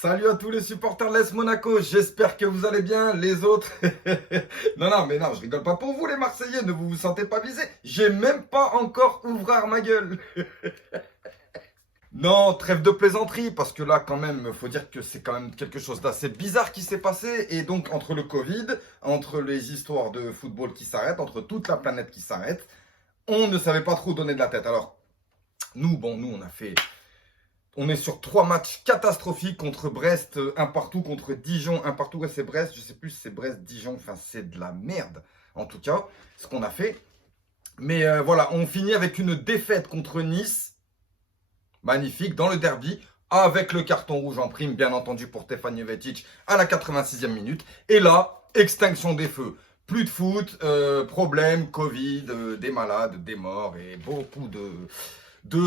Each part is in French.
Salut à tous les supporters de l'AS Monaco, j'espère que vous allez bien, les autres. Non, je rigole pas pour vous les Marseillais, ne vous sentez pas visés. J'ai même pas encore ouvert ma gueule. Non, trêve de plaisanterie, parce que là quand même, faut dire que c'est quand même quelque chose d'assez bizarre qui s'est passé. Et donc entre le Covid, entre les histoires de football qui s'arrêtent, entre toute la planète qui s'arrête, on ne savait pas trop donner de la tête. Alors, nous on est sur 3 matchs catastrophiques contre Brest, un partout, contre Dijon, un partout. Ouais, c'est Brest, je sais plus si c'est Brest-Dijon. Enfin, c'est de la merde, en tout cas, ce qu'on a fait. Mais voilà, on finit avec une défaite contre Nice. Magnifique, dans le derby. Avec le carton rouge en prime, bien entendu, pour Stefan Jovetic à la 86e minute. Et là, extinction des feux. Plus de foot, problème, Covid, des malades, des morts et beaucoup de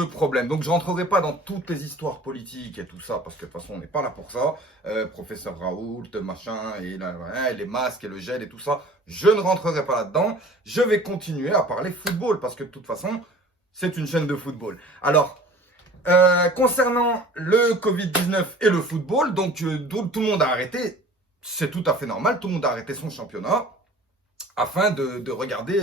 problèmes. Donc je ne rentrerai pas dans toutes les histoires politiques et tout ça, parce que de toute façon on n'est pas là pour ça. Professeur Raoult, machin, et les masques et le gel et tout ça, je ne rentrerai pas là-dedans. Je vais continuer à parler football, parce que de toute façon, c'est une chaîne de football. Alors, concernant le Covid-19 et le football, donc tout le monde a arrêté, c'est tout à fait normal, tout le monde a arrêté son championnat, afin de regarder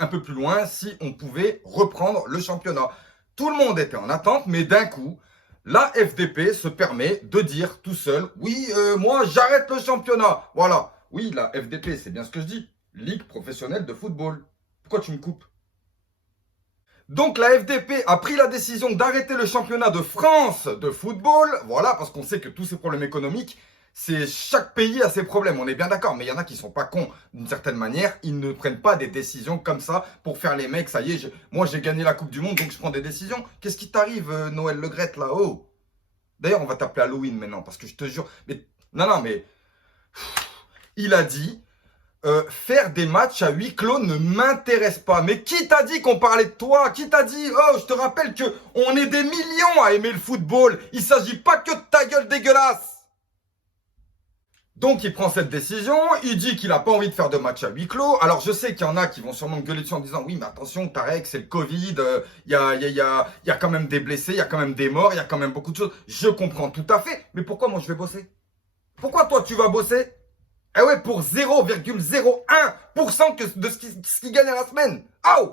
un peu plus loin si on pouvait reprendre le championnat. Tout le monde était en attente, mais d'un coup, la FDP se permet de dire tout seul, oui, moi j'arrête le championnat. Voilà, oui, la FDP, c'est bien ce que je dis, Ligue professionnelle de football. Pourquoi tu me coupes? Donc la FDP a pris la décision d'arrêter le championnat de France de football, voilà, parce qu'on sait que tous ces problèmes économiques, c'est chaque pays a ses problèmes, on est bien d'accord, mais il y en a qui sont pas cons d'une certaine manière, ils ne prennent pas des décisions comme ça pour faire les mecs, ça y est, moi j'ai gagné la Coupe du Monde, donc je prends des décisions. Qu'est-ce qui t'arrive, Noël Le Graët, là-haut? D'ailleurs, on va t'appeler Halloween maintenant, parce que je te jure, mais non, mais il a dit, faire des matchs à huis clos ne m'intéresse pas. Mais qui t'a dit qu'on parlait de toi? Qui t'a dit? Oh, je te rappelle que on est des millions à aimer le football. Il s'agit pas que de ta gueule dégueulasse. Donc il prend cette décision, il dit qu'il n'a pas envie de faire de match à huis clos. Alors je sais qu'il y en a qui vont sûrement me gueuler dessus en disant oui mais attention Tarek, c'est le Covid, y a quand même des blessés, il y a quand même des morts, il y a quand même beaucoup de choses. Je comprends tout à fait, mais pourquoi moi je vais bosser? Pourquoi toi tu vas bosser? Eh ouais, pour 0,01% de ce qu'il gagne à la semaine. Aouh!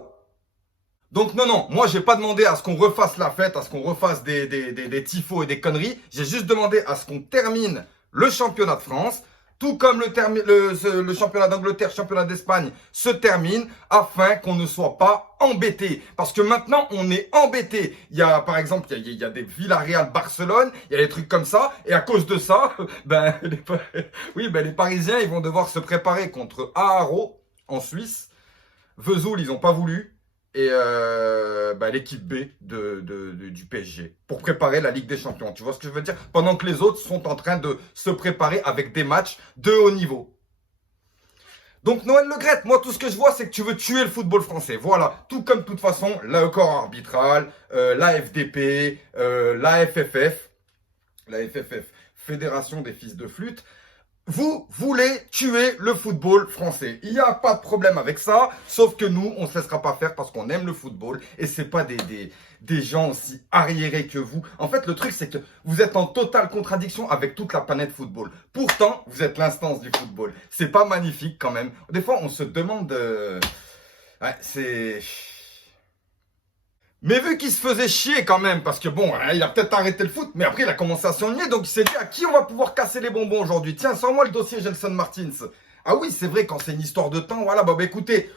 Donc non, moi j'ai pas demandé à ce qu'on refasse la fête, à ce qu'on refasse des tifos et des conneries. J'ai juste demandé à ce qu'on termine le championnat de France, tout comme le championnat d'Angleterre, championnat d'Espagne se termine, afin qu'on ne soit pas embêté. Parce que maintenant, on est embêté. Il y a, par exemple, il y a des Villarreal, Barcelone, il y a des trucs comme ça, et à cause de ça, les Parisiens, ils vont devoir se préparer contre Aaro en Suisse. Vesoul, ils n'ont pas voulu. Et l'équipe B du PSG pour préparer la Ligue des Champions. Tu vois ce que je veux dire? Pendant que les autres sont en train de se préparer avec des matchs de haut niveau. Donc Noël Le Graët, moi tout ce que je vois c'est que tu veux tuer le football français. Voilà, tout comme de toute façon le corps arbitral, la FDP, la FFF, Fédération des fils de flûte. Vous voulez tuer le football français. Il n'y a pas de problème avec ça, sauf que nous, on ne se laissera pas faire parce qu'on aime le football et c'est pas des gens aussi arriérés que vous. En fait, le truc, c'est que vous êtes en totale contradiction avec toute la planète football. Pourtant, vous êtes l'instance du football. C'est pas magnifique quand même. Des fois, on se demande... Ouais, c'est... Mais vu qu'il se faisait chier quand même, parce que bon, il a peut-être arrêté le foot, mais après il a commencé à s'ennuyer, donc il s'est dit à qui on va pouvoir casser les bonbons aujourd'hui? Tiens, sors-moi le dossier Gelson Martins. Ah oui, c'est vrai, quand c'est une histoire de temps, voilà, écoutez,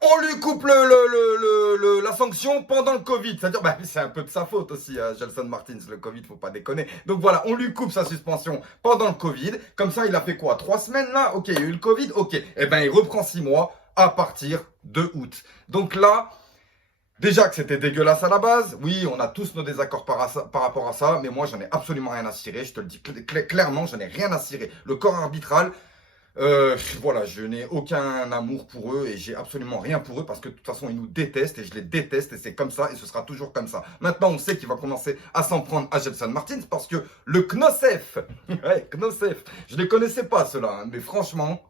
on lui coupe la sanction pendant le Covid. C'est-à-dire, c'est un peu de sa faute aussi, Gelson Martins, le Covid, faut pas déconner. Donc voilà, on lui coupe sa suspension pendant le Covid. Comme ça, il a fait quoi? 3 semaines là? Ok, il y a eu le Covid, ok. Eh ben, il reprend 6 mois à partir de août. Donc là... Déjà que c'était dégueulasse à la base, oui, on a tous nos désaccords par rapport à ça, mais moi, j'en ai absolument rien à cirer, je te le dis clairement, j'en ai rien à cirer. Le corps arbitral, voilà, je n'ai aucun amour pour eux et j'ai absolument rien pour eux parce que de toute façon, ils nous détestent et je les déteste et c'est comme ça et ce sera toujours comme ça. Maintenant, on sait qu'il va commencer à s'en prendre à Gelson Martins parce que le Knosef, ouais, Knosef, je ne les connaissais pas ceux-là, hein, mais franchement...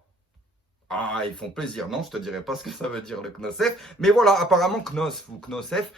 Ah, ils font plaisir, non? Je te dirai pas ce que ça veut dire le Knosef. Mais voilà, apparemment Knos ou Knosef,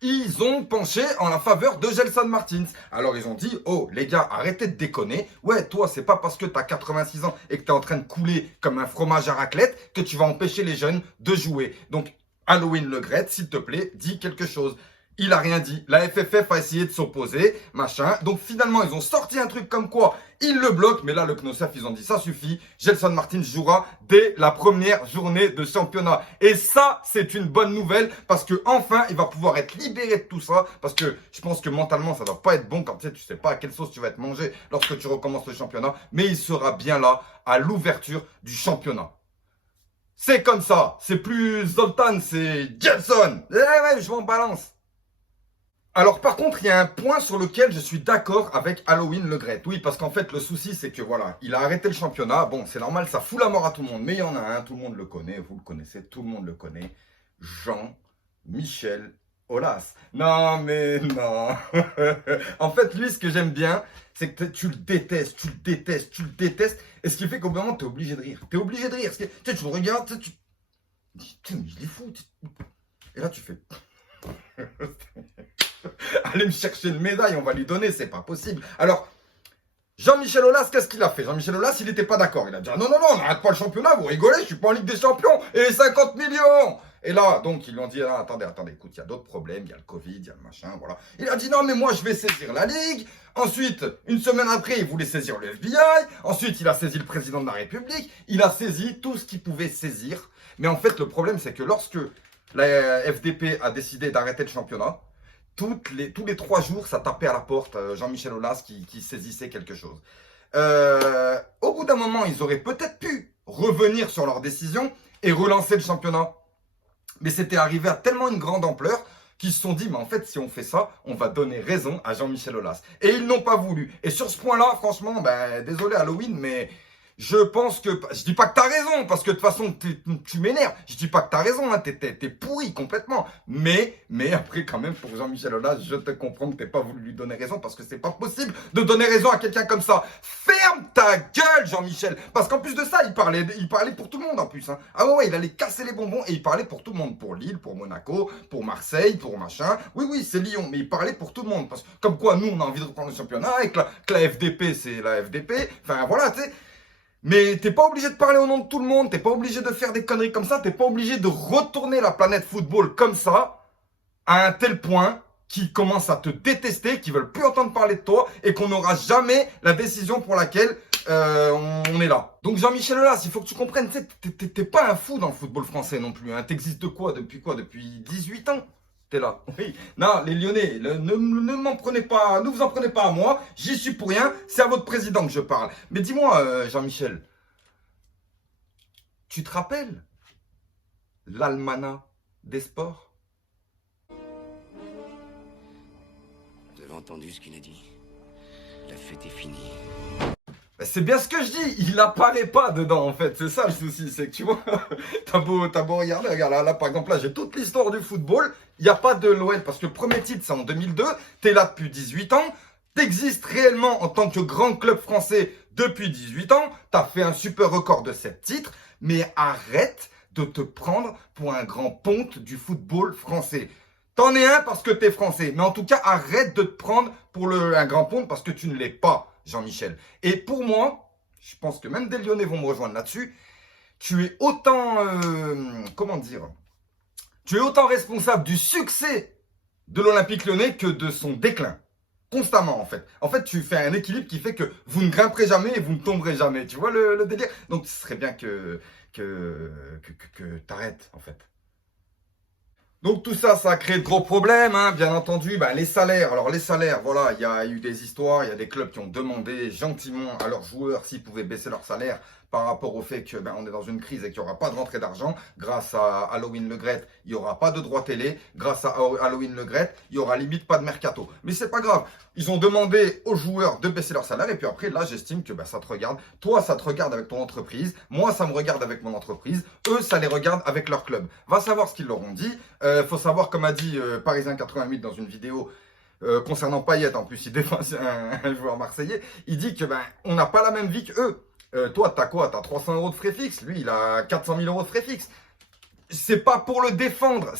Ils ont penché en la faveur de Gelson Martins. Alors ils ont dit, oh les gars, arrêtez de déconner. Ouais, toi, c'est pas parce que t'as 86 ans et que t'es en train de couler comme un fromage à raclette que tu vas empêcher les jeunes de jouer. Donc, Halloween Le Graët, s'il te plaît, dis quelque chose. Il a rien dit. La FFF a essayé de s'opposer, machin. Donc finalement, ils ont sorti un truc comme quoi ils le bloquent. Mais là, le CNOSEF, ils ont dit ça suffit. Gelson Martins jouera dès la première journée de championnat. Et ça, c'est une bonne nouvelle parce que enfin, il va pouvoir être libéré de tout ça. Parce que je pense que mentalement, ça doit pas être bon quand tu sais pas à quelle sauce tu vas être mangé lorsque tu recommences le championnat. Mais il sera bien là à l'ouverture du championnat. C'est comme ça. C'est plus Zoltan, c'est Gelson. Eh ouais, je m'en balance. Alors par contre, il y a un point sur lequel je suis d'accord avec Halloween Le Graët. Oui, parce qu'en fait, le souci, c'est que voilà, il a arrêté le championnat. Bon, c'est normal, ça fout la mort à tout le monde. Mais il y en a un, tout le monde le connaît, vous le connaissez, tout le monde le connaît. Jean-Michel Aulas. Non, mais non. En fait, lui, ce que j'aime bien, c'est que tu le détestes, tu le détestes, tu le détestes. Et ce qui fait qu'au bout d'un moment, tu es obligé de rire. Tu es obligé de rire. Tu sais, tu le regardes, tu dis, putain, mais il est fou. Et là, tu fais... Allez me chercher une médaille, on va lui donner, c'est pas possible. Alors, Jean-Michel Aulas, qu'est-ce qu'il a fait? Jean-Michel Aulas, il n'était pas d'accord. Il a dit, ah, non, non, non, on n'arrête pas le championnat, vous rigolez, je suis pas en Ligue des Champions, et les 50 millions. Et là, donc, ils lui ont dit, ah, attendez, écoute, il y a d'autres problèmes, il y a le Covid, il y a le machin, voilà. Il a dit, non, mais moi, je vais saisir la Ligue. Ensuite, une semaine après, il voulait saisir le FBI. Ensuite, il a saisi le président de la République. Il a saisi tout ce qu'il pouvait saisir. Mais en fait, le problème, c'est que lorsque la FDP a décidé d'arrêter le championnat, tous les 3 jours, ça tapait à la porte, Jean-Michel Aulas qui saisissait quelque chose. Au bout d'un moment, ils auraient peut-être pu revenir sur leur décision et relancer le championnat. Mais c'était arrivé à tellement une grande ampleur qu'ils se sont dit, mais en fait, si on fait ça, on va donner raison à Jean-Michel Aulas. Et ils n'ont pas voulu. Et sur ce point-là, franchement, ben, désolé Halloween, mais... je pense que... je dis pas que t'as raison, parce que de toute façon, tu m'énerves. Je dis pas que t'as raison, hein, t'es pourri complètement. Mais après, quand même, pour Jean-Michel Aulas, je te comprends que t'aies pas voulu lui donner raison, parce que c'est pas possible de donner raison à quelqu'un comme ça. Ferme ta gueule, Jean-Michel. Parce qu'en plus de ça, il parlait pour tout le monde, en plus. Hein. Ah ouais, il allait casser les bonbons, et il parlait pour tout le monde. Pour Lille, pour Monaco, pour Marseille, pour machin. Oui, c'est Lyon, mais il parlait pour tout le monde. Parce que, comme quoi, nous, on a envie de reprendre le championnat, et que la FDP, c'est la FDP. Enfin, voilà, tu sais... mais t'es pas obligé de parler au nom de tout le monde, t'es pas obligé de faire des conneries comme ça, t'es pas obligé de retourner la planète football comme ça, à un tel point qu'ils commencent à te détester, qu'ils veulent plus entendre parler de toi et qu'on n'aura jamais la décision pour laquelle on est là. Donc Jean-Michel Aulas, il faut que tu comprennes, t'es pas un fou dans le football français non plus, hein. T'existes de quoi? Depuis 18 ans? T'es là. Oui. Non, les Lyonnais, ne m'en prenez pas, ne vous en prenez pas à moi. J'y suis pour rien. C'est à votre président que je parle. Mais dis-moi, Jean-Michel, tu te rappelles l'almanach des sports? Vous avez entendu ce qu'il a dit? La fête est finie. C'est bien ce que je dis, il apparaît pas dedans en fait, c'est ça le souci, c'est que tu vois, t'as beau regarder, regarde là, par exemple là j'ai toute l'histoire du football, il n'y a pas de l'OL parce que le premier titre c'est en 2002, t'es là depuis 18 ans, t'existes réellement en tant que grand club français depuis 18 ans, t'as fait un super record de 7 titres, mais arrête de te prendre pour un grand ponte du football français. T'en es un parce que t'es français, mais en tout cas arrête de te prendre pour un grand ponte parce que tu ne l'es pas. Jean-Michel. Et pour moi, je pense que même des Lyonnais vont me rejoindre là-dessus, tu es autant, comment dire, tu es autant responsable du succès de l'Olympique Lyonnais que de son déclin. Constamment, en fait. En fait, tu fais un équilibre qui fait que vous ne grimperez jamais et vous ne tomberez jamais. Tu vois le délire? Donc, ce serait bien que t'arrêtes, en fait. Donc tout ça, ça a créé de gros problèmes, hein, bien entendu. Ben, les salaires, alors les salaires, voilà, il y a eu des histoires, il y a des clubs qui ont demandé gentiment à leurs joueurs s'ils pouvaient baisser leur salaire par rapport au fait que on est dans une crise et qu'il n'y aura pas de rentrée d'argent. Grâce à Halloween Le Graët, il n'y aura pas de droit télé. Grâce à Halloween Le Graët, il n'y aura limite pas de mercato. Mais c'est pas grave. Ils ont demandé aux joueurs de baisser leur salaire et puis après, là, j'estime que ça te regarde. Toi, ça te regarde avec ton entreprise. Moi, ça me regarde avec mon entreprise. Eux, ça les regarde avec leur club. Va savoir ce qu'ils leur ont dit. Faut savoir, comme a dit Parisien 88 dans une vidéo, concernant Payet, en plus il défend un joueur marseillais, il dit que on n'a pas la même vie qu'eux. Toi, t'as quoi? T'as 300 € de frais fixes. Lui, il a 400 000 € de frais fixes. c'est pas pour le défendre,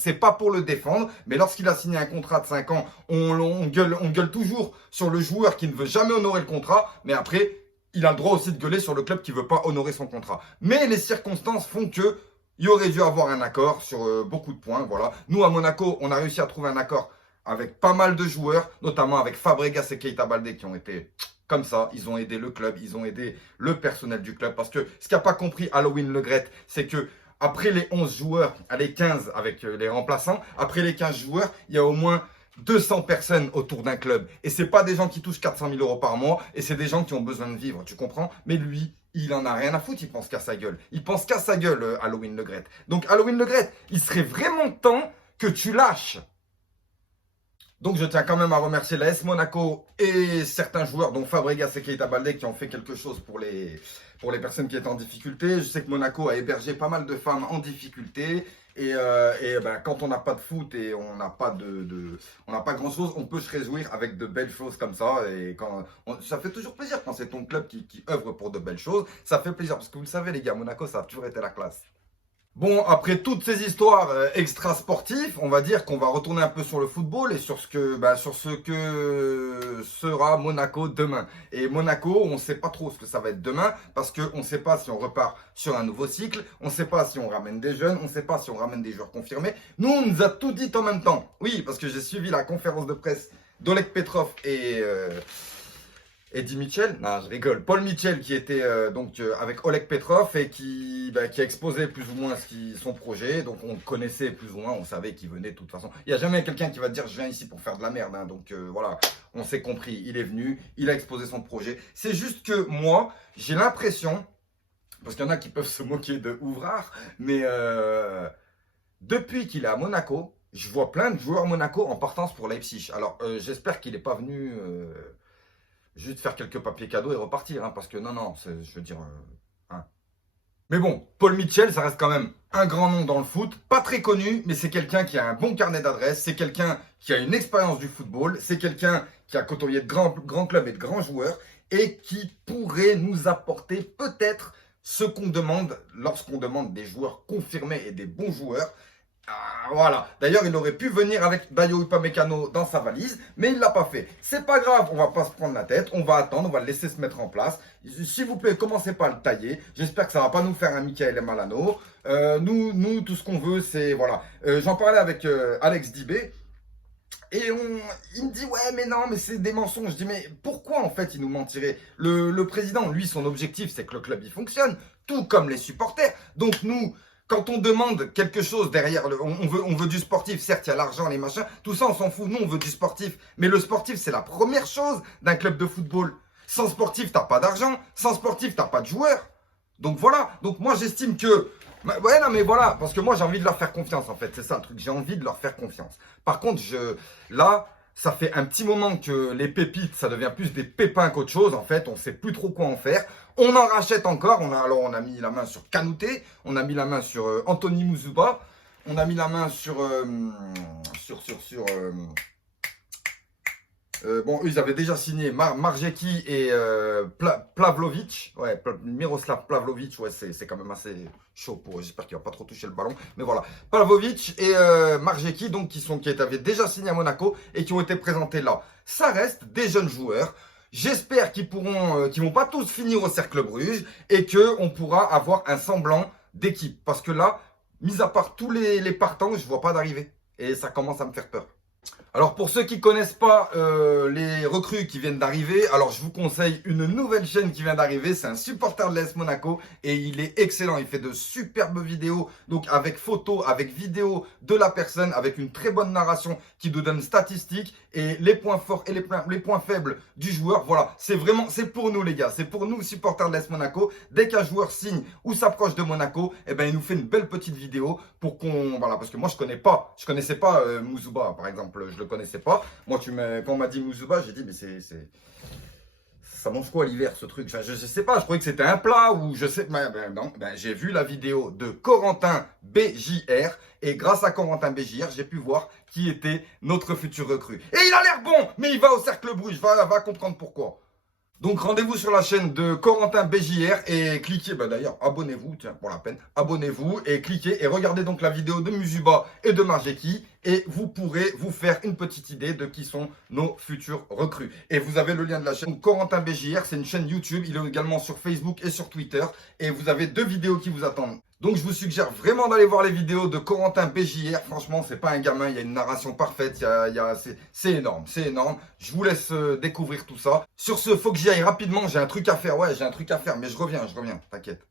mais lorsqu'il a signé un contrat de 5 ans, on gueule toujours sur le joueur qui ne veut jamais honorer le contrat, mais après, il a le droit aussi de gueuler sur le club qui ne veut pas honorer son contrat. Mais les circonstances font que il aurait dû avoir un accord sur beaucoup de points, voilà. Nous, à Monaco, on a réussi à trouver un accord avec pas mal de joueurs, notamment avec Fabregas et Keita Baldé qui ont été comme ça. Ils ont aidé le club, ils ont aidé le personnel du club. Parce que ce qu'a pas compris Halloween Le Gret, c'est que après les 11 joueurs, les 15 avec les remplaçants, après les 15 joueurs, il y a au moins 200 personnes autour d'un club. Et c'est pas des gens qui touchent 400 000 € par mois, et c'est des gens qui ont besoin de vivre, tu comprends? Mais lui, il en a rien à foutre, il pense qu'à sa gueule. Il pense qu'à sa gueule, Halloween Le Gret. Donc Halloween Le Gret, il serait vraiment temps que tu lâches. Donc je tiens quand même à remercier la S Monaco et certains joueurs, dont Fabregas et Keita Baldé, qui ont fait quelque chose pour les personnes qui étaient en difficulté. Je sais que Monaco a hébergé pas mal de femmes en difficulté. Et ben, quand on n'a pas de foot et on n'a pas on n'a pas grand chose, on peut se réjouir avec de belles choses comme ça. Et ça fait toujours plaisir quand c'est ton club qui œuvre pour de belles choses. Ça fait plaisir parce que vous le savez les gars, Monaco ça a toujours été la classe. Bon, après toutes ces histoires extra-sportives, on va dire qu'on va retourner un peu sur le football et sur ce que sera Monaco demain. Et Monaco, on ne sait pas trop ce que ça va être demain parce qu'on ne sait pas si on repart sur un nouveau cycle, on ne sait pas si on ramène des jeunes, on ne sait pas si on ramène des joueurs confirmés. Nous, on nous a tout dit en même temps. Oui, parce que j'ai suivi la conférence de presse d'Oleg Petrov et Eddie Mitchell, non je rigole, Paul Mitchell qui était avec Oleg Petrov et qui a exposé plus ou moins son projet, donc on connaissait plus ou moins, on savait qu'il venait de toute façon. Il n'y a jamais quelqu'un qui va te dire je viens ici pour faire de la merde, hein. Donc voilà, on s'est compris, il est venu, il a exposé son projet. C'est juste que moi, j'ai l'impression, parce qu'il y en a qui peuvent se moquer de Ouvrard, mais depuis qu'il est à Monaco, je vois plein de joueurs Monaco en partance pour Leipzig. Alors j'espère qu'il n'est pas venu... juste faire quelques papiers cadeaux et repartir, hein, parce que non, je veux dire... hein. Mais bon, Paul Mitchell, ça reste quand même un grand nom dans le foot, pas très connu, mais c'est quelqu'un qui a un bon carnet d'adresses, c'est quelqu'un qui a une expérience du football, c'est quelqu'un qui a côtoyé de grands clubs et de grands joueurs, et qui pourrait nous apporter peut-être ce qu'on demande lorsqu'on demande des joueurs confirmés et des bons joueurs. Ah, voilà. D'ailleurs, il aurait pu venir avec Dayo Upamecano dans sa valise, mais il l'a pas fait. C'est pas grave, on va pas se prendre la tête, on va attendre, on va le laisser se mettre en place. S'il vous plaît, commencez pas à le tailler. J'espère que ça va pas nous faire un Michael Malano. Nous, tout ce qu'on veut, c'est voilà. J'en parlais avec Alex Dibé. Et il me dit ouais mais non mais c'est des mensonges. Je dis mais pourquoi en fait il nous mentirait? Le président, lui, son objectif c'est que le club il fonctionne, tout comme les supporters. Donc nous, quand on demande quelque chose derrière, on veut du sportif, certes il y a l'argent, les machins, tout ça on s'en fout, nous on veut du sportif. Mais le sportif c'est la première chose d'un club de football. Sans sportif t'as pas d'argent, sans sportif t'as pas de joueurs. Donc voilà, donc moi j'estime que... Ouais non mais voilà, parce que moi j'ai envie de leur faire confiance en fait, c'est ça le truc, j'ai envie de leur faire confiance. Par contre, là, ça fait un petit moment que les pépites, ça devient plus des pépins qu'autre chose en fait, on sait plus trop quoi en faire. On en rachète encore, on a mis la main sur Kanouté, on a mis la main sur Anthony Mouzuba, on a mis la main sur... bon, eux, ils avaient déjà signé Marjeki et Plavlovic. Ouais, Miroslav Plavlovic, ouais, c'est quand même assez chaud pour eux. J'espère qu'il va pas trop toucher le ballon. Mais voilà, Plavlovic et Marjeki, donc qui avaient déjà signé à Monaco et qui ont été présentés là. Ça reste des jeunes joueurs. J'espère qu'ils vont pas tous finir au Cercle Bruges et qu'on pourra avoir un semblant d'équipe. Parce que là, mis à part tous les partants, je vois pas d'arrivée. Et ça commence à me faire peur. Alors pour ceux qui ne connaissent pas les recrues qui viennent d'arriver, alors je vous conseille une nouvelle chaîne qui vient d'arriver, c'est un supporter de l'AS Monaco et il est excellent, il fait de superbes vidéos, donc avec photos, avec vidéos de la personne, avec une très bonne narration qui nous donne statistiques et les points forts et les points faibles du joueur. Voilà, c'est pour nous les gars, c'est pour nous supporters de l'AS Monaco. Dès qu'un joueur signe ou s'approche de Monaco, eh ben, il nous fait une belle petite vidéo pour voilà, parce que moi je connaissais pas Mouzuba par exemple, je le connaissais pas. Moi, quand on m'a dit Mouzuba, j'ai dit, mais ça mange quoi l'hiver ce truc? Enfin, je sais pas, je croyais que c'était un plat ou je sais. Non, j'ai vu la vidéo de Corentin BJR et grâce à Corentin BJR, j'ai pu voir qui était notre futur recrue. Et il a l'air bon, mais il va au Cercle Bruges, va comprendre pourquoi. Donc rendez-vous sur la chaîne de Corentin BJR et cliquez, d'ailleurs abonnez-vous, tiens pour la peine, abonnez-vous et cliquez et regardez donc la vidéo de Musuba et de Marjeki et vous pourrez vous faire une petite idée de qui sont nos futurs recrues. Et vous avez le lien de la chaîne Corentin BJR, c'est une chaîne YouTube, il est également sur Facebook et sur Twitter et vous avez 2 vidéos qui vous attendent. Donc je vous suggère vraiment d'aller voir les vidéos de Corentin BJR. Franchement, c'est pas un gamin, il y a une narration parfaite, c'est énorme, c'est énorme. Je vous laisse découvrir tout ça. Sur ce, faut que j'y aille rapidement, j'ai un truc à faire, ouais, j'ai un truc à faire, mais je reviens, t'inquiète.